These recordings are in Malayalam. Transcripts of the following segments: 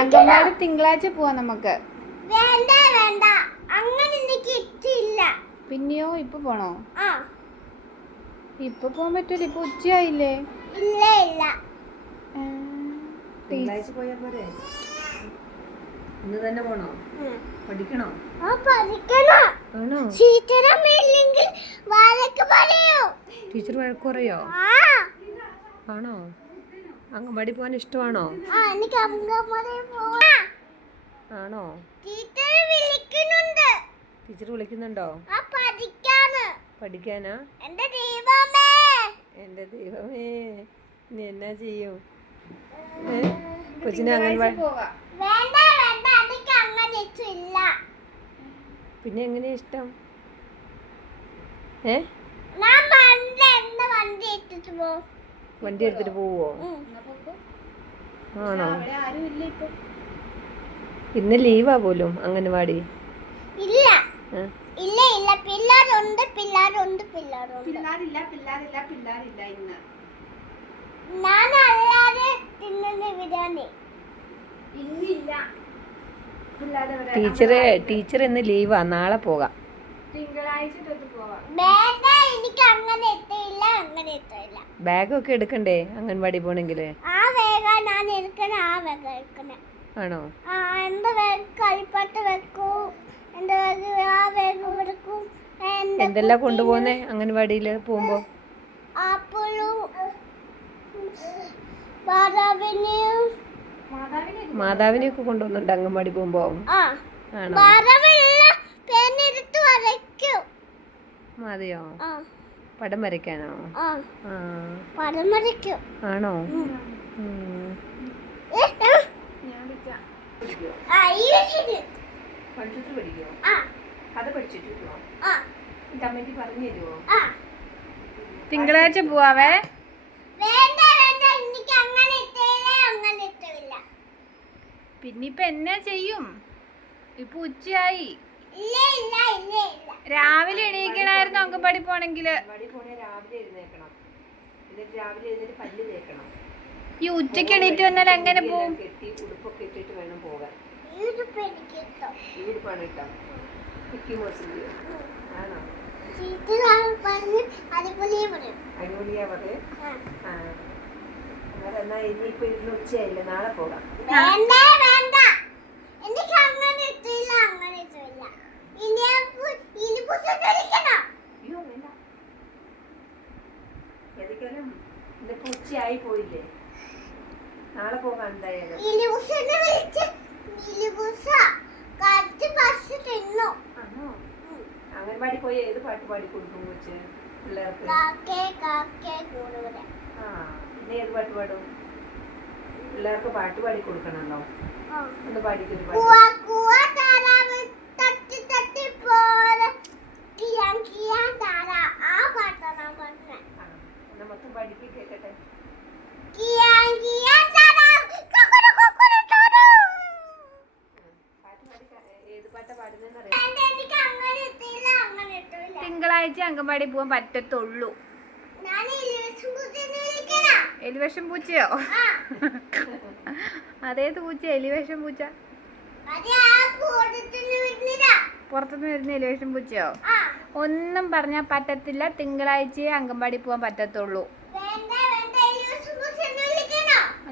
അങ്കമാടി തിങ്കളാഴ്ച പോവാ നമുക്ക്. വേണ്ട വേണ്ട, അങ്ങനെ എനിക്ക് ഇഷ്ടമില്ല. പിന്നെയോ ഇപ്പൊ പോണോ? ഇപ്പൊ പോവാൻ പറ്റൂല, ഇപ്പൊ ഉച്ചയായില്ലേ. ഇല്ല ഇല്ല, തിങ്കളാഴ്ച പോയാ പോരെ? ഇന്ന് തന്നെ പോണോ? പഠിക്കണോ? ആണോ? ടീച്ചർ വഴക്ക് പറയോ? ആണോ? അങ്കമാടി പോകാൻ ഇഷ്ടമാണോ? ആണോ? ടീച്ചർ വിളിക്കുന്നുണ്ടോ? പഠിക്കാനാ? എന്റെ ദൈവമേ, ഇനി എന്നാ ചെയ്യും? കൊച്ചിനെ അംഗൻവാടി പിന്നെ എങ്ങനെയാ ഇഷ്ടം? വണ്ടി എടുത്തിട്ട് പോവോ? ആണോ? ഇന്ന് ലീവാ പോലും അംഗൻവാടി. ഇല്ല ഇല്ല ഇല്ല, പിള്ളേരുണ്ട് പിള്ളേരുണ്ട് പിള്ളേരുണ്ട്. പിള്ളേരില്ല ഇന്ന്. ഞാനല്ലാതെ തിന്നുന്ന ബിരിയാണി ഇന്നില്ല. ടീച്ചർ ഇന്ന് ലീവാ, നാളെ പോകാം. തിങ്കളാഴ്ച പോവാം. വേണ്ട, എനിക്ക് അങ്ങനെ എത്തിയില്ല, അങ്ങനെ എത്തിയില്ല. ബാഗൊക്കെ എടുക്കണ്ടേ അംഗൻവാടി പോണെങ്കില്? ആ വേഗം ഞാൻ എടുക്കണേ, ആ വേഗം എടുക്കണേ. ആണോ? എന്റെ വേഗം കളിപ്പാട്ട് വെക്കൂ, എന്റെ വേഗം ആ വേഗം എടുക്കും. എന്തെല്ലാം കൊണ്ടുപോകുന്നേ അംഗൻവാടിയില് പോകുമ്പോ? ആപ്പിളും ബാദാമിനെയും മാതാവിനെയൊക്കെ കൊണ്ടുപോകുന്നുണ്ട് അംഗൻവാടി പോകുമ്പോ? ആണോ? മതിയോ? പടം വരയ്ക്കാനോ? പടം വരയ്ക്കും. ആണോ? തിങ്കളാഴ്ച പോവാവേ. പിന്നിപ്പ എന്നാ ചെയ്യും? ഇപ്പൊ ഉച്ചയായി. രാവിലെ എണീക്കണായിരുന്നു അങ്കൻവാടി പോണെങ്കില്. ഈ ഉച്ചക്ക് എണീറ്റ് വന്നാൽ എങ്ങനെ പോവും? ഉച്ചയായില്ലേ, നാളെ പോകാം. ഏതൊക്കെയാലും ഇതിപ്പോ ഉച്ചയായി പോയില്ലേ, നാളെ പോകാം എന്തായാലും. അംഗൻവാടി പോയി ഏത് പാട്ട് പാടി കൊടുക്കും കൊച്ച് പിള്ളേർക്ക്? പിന്നെ ഏത് പാട്ട് പാടും? പിള്ളേർക്ക് പാട്ട് പാടി കൊടുക്കണല്ലോ. ഒന്ന് പാടിക്കൊരു പാട്ട്. മൊത്തം പാടിക്ക് കേക്കട്ടെ. തിങ്കളാഴ്ച അങ്കൻവാടി പോവാൻ പറ്റത്തുള്ളൂ. എലിവേഷം പൂച്ചയോ? അതേത് പൂച്ച? എലിവേഷം പൂച്ച? പുറത്തുനിന്ന് വരുന്ന എലിവേഷം പൂച്ചയോ? ഒന്നും പറഞ്ഞാൽ പറ്റത്തില്ല. തിങ്കളാഴ്ച അങ്കൻവാടി പോവാൻ പറ്റത്തുള്ളൂ.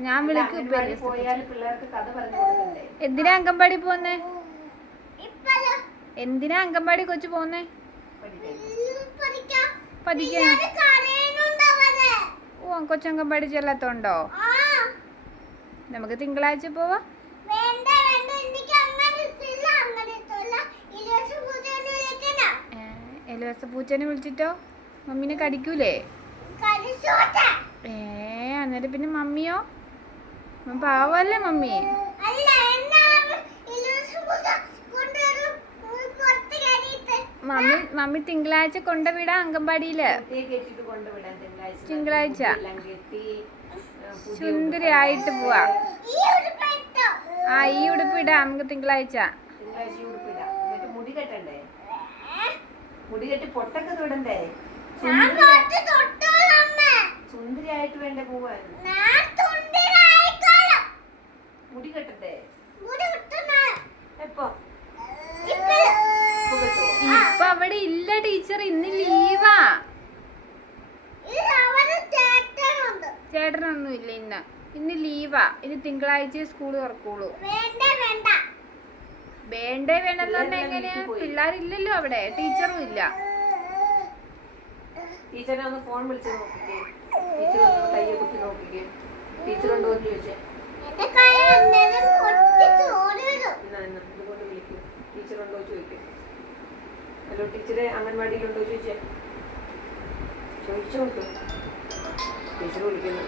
ഞാൻ വിളിക്കും. എന്തിനാ അങ്കൻവാടി പോന്നേ? എന്തിനാ അങ്കൻവാടി കൊച്ചു പോന്നേ? പഠിക്കാൻ. ഓ, കൊച്ചങ്കൻവാടി ചെല്ലാത്തോണ്ടോ? നമുക്ക് തിങ്കളാഴ്ച പോവാ. എലിവസ പൂച്ചനെ വിളിച്ചിട്ടോ? മമ്മീനെ കടിക്കൂലേ? അന്നേരം പിന്നെ മമ്മിയോ? പാവല്ലേ മമ്മി? മമ്മി തിങ്കളാഴ്ച കൊണ്ടുവിടാ അങ്കൻവാടിയില്. തിങ്കളാഴ്ച സുന്ദരി ആയിട്ട് പോവാ. ഈ ഉടുപ്പ് ഇടാം നമുക്ക് തിങ്കളാഴ്ച. മുടി കെട്ടി പൊട്ടൊക്കെ തൊടണ്ടേ? സുന്ദരിയായിട്ട് വേണ്ടേ പോവാൻ? മുടി കെട്ടട്ടെ? ചേട്ടനൊന്നും ഇല്ല ഇന്ന്. ഇന്ന് ലീവാ. ഇനി തിങ്കളാഴ്ച സ്കൂൾ തുറക്കുള്ളൂ. വേണ്ട വേണ്ട വേണ്ടേ വേണ്ടെന്ന് പറഞ്ഞാൽ എങ്ങനെയാ? പിള്ളേരില്ലല്ലോ അവിടെ, ടീച്ചറും ഇല്ല. ടീച്ചറെ ഒന്ന് ഫോൺ വിളിച്ച് നോക്കിക്കേ. ടീച്ചർ ഒന്ന് കയ്യെ കുത്തി നോക്കിക്കേ. ടീച്ചർ ഉണ്ടോ എന്ന് ചോദിച്ചേ. എന്റെ കൈ അന്നേരം പൊട്ടിച്ച് ഓടി വരും. ഇതുകൊണ്ട് വിളിക്കും. ടീച്ചർ ഉണ്ടോ ചോദിക്കും. ഹലോ ടീച്ചറെ, അംഗൻവാടിയിലുണ്ടോ ചോദിച്ചേ. ചോദിച്ചു നോക്കും. ടീച്ചർ വിളിക്കുന്നു.